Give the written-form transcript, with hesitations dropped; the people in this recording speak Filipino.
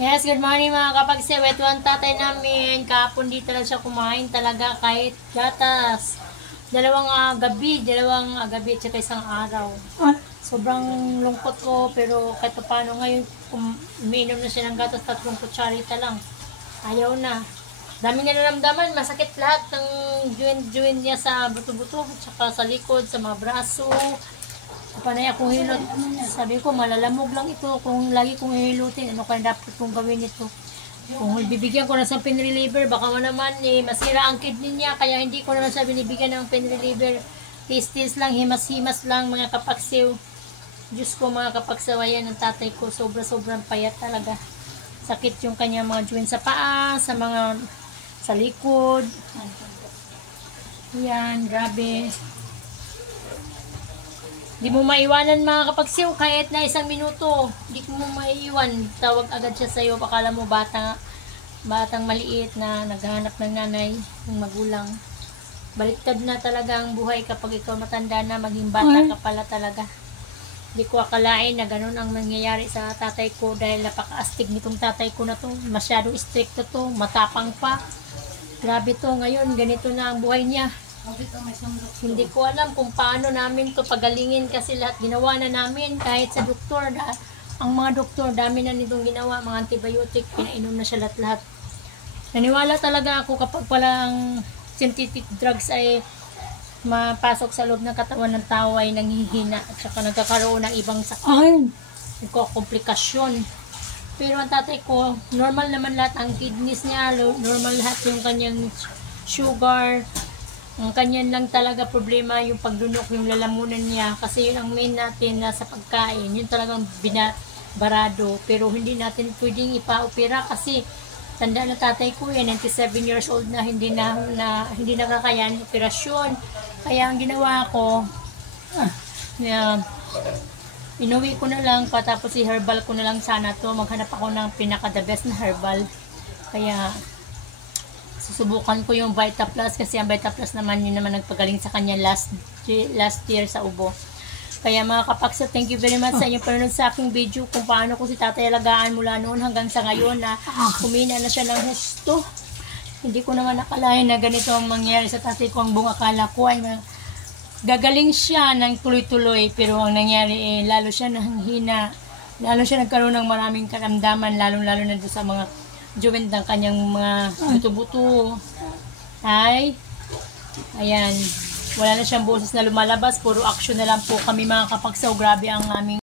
Yes, good morning mga kapagsew. Ito ang tatay namin. Kahapon di talaga siya kumain talaga kahit gatas. Dalawang gabi at saka isang araw. Sobrang lungkot ko pero kahit paano ngayon umiinom na siya ng gatas 3 kutsalita lang. Ayaw na. Dami na naramdaman, masakit lahat ng joint niya sa buto-buto at saka sa likod, sa mga braso. Panay akong hilot. Sabi ko, malalamog lang ito. Kung lagi kong hilutin, ano kaya dapat kong gawin ito? Kung bibigyan ko na sa pain reliever, baka naman masira ang kidney niya. Kaya hindi ko naman siya binibigyan ng pain reliever. Tis-tis lang, himas-himas lang mga kapagsiw. Diyos ko mga kapagsawayan ng tatay ko. Sobrang payat talaga. Sakit yung kanya mga joint sa paa, sa likod. Yan, grabe. Di mo maiwanan mga kapagsiw kahit na 1 minuto. Di mo maiiwan. Tawag agad siya sa'yo. Akala mo batang maliit na naghahanap ng nanay, ng magulang. Baliktad na talaga ang buhay kapag ikaw matanda na, maging bata ka pala talaga. Di ko akalain na ganun ang nangyayari sa tatay ko dahil napaka-astig nitong tatay ko na to. Masyadong strict to. Matapang pa. Grabe to. Ngayon, ganito na ang buhay niya. Hindi ko alam kung paano namin to pagalingin kasi lahat ginawa na namin kahit sa doktor. Ang mga doktor, dami na nitong ginawa, mga antibiotic, pinainom na siya lahat. Naniwala talaga ako kapag palang synthetic drugs ay mapasok sa loob ng katawan ng tao ay nanghihina at saka nagkakaroon ng ibang sakit, komplikasyon. Pero ang tatay ko, normal naman lahat ang kidneys niya, normal lahat yung kanyang sugar. Ang kanyan lang talaga problema yung pagdunok, yung lalamunan niya. Kasi yun ang main natin na sa pagkain. Yun talagang binabarado. Pero hindi natin pwedeng ipa-opera kasi tanda na tatay ko 97 years old na hindi nakakayan operasyon. Kaya ang ginawa ko, inuwi ko na lang tapos i-herbal ko na lang sana to. Maghanap ako ng pinaka the best na herbal. Kaya susubukan ko yung Vita Plus kasi ang Vita Plus naman yun naman nagpagaling sa kanya last year sa ubo. Kaya mga kapaksa, thank you very much sa inyong panonood sa aking video kung paano ko si tatay alagaan mula noon hanggang sa ngayon na kumina na siya ng husto. Hindi ko naman nakalain na ganito ang mangyari sa tatay ko. Ang buong akala ko ay gagaling siya ng tuloy-tuloy pero ang nangyari lalo siya nanghina, lalo siya nagkaroon ng maraming karamdaman, lalong-lalo na doon sa mga joint ng kanyang mga buto-buto. Ayan, wala na siyang boses na lumalabas, puro action na lang po kami mga kapagsaw. Grabe ang aming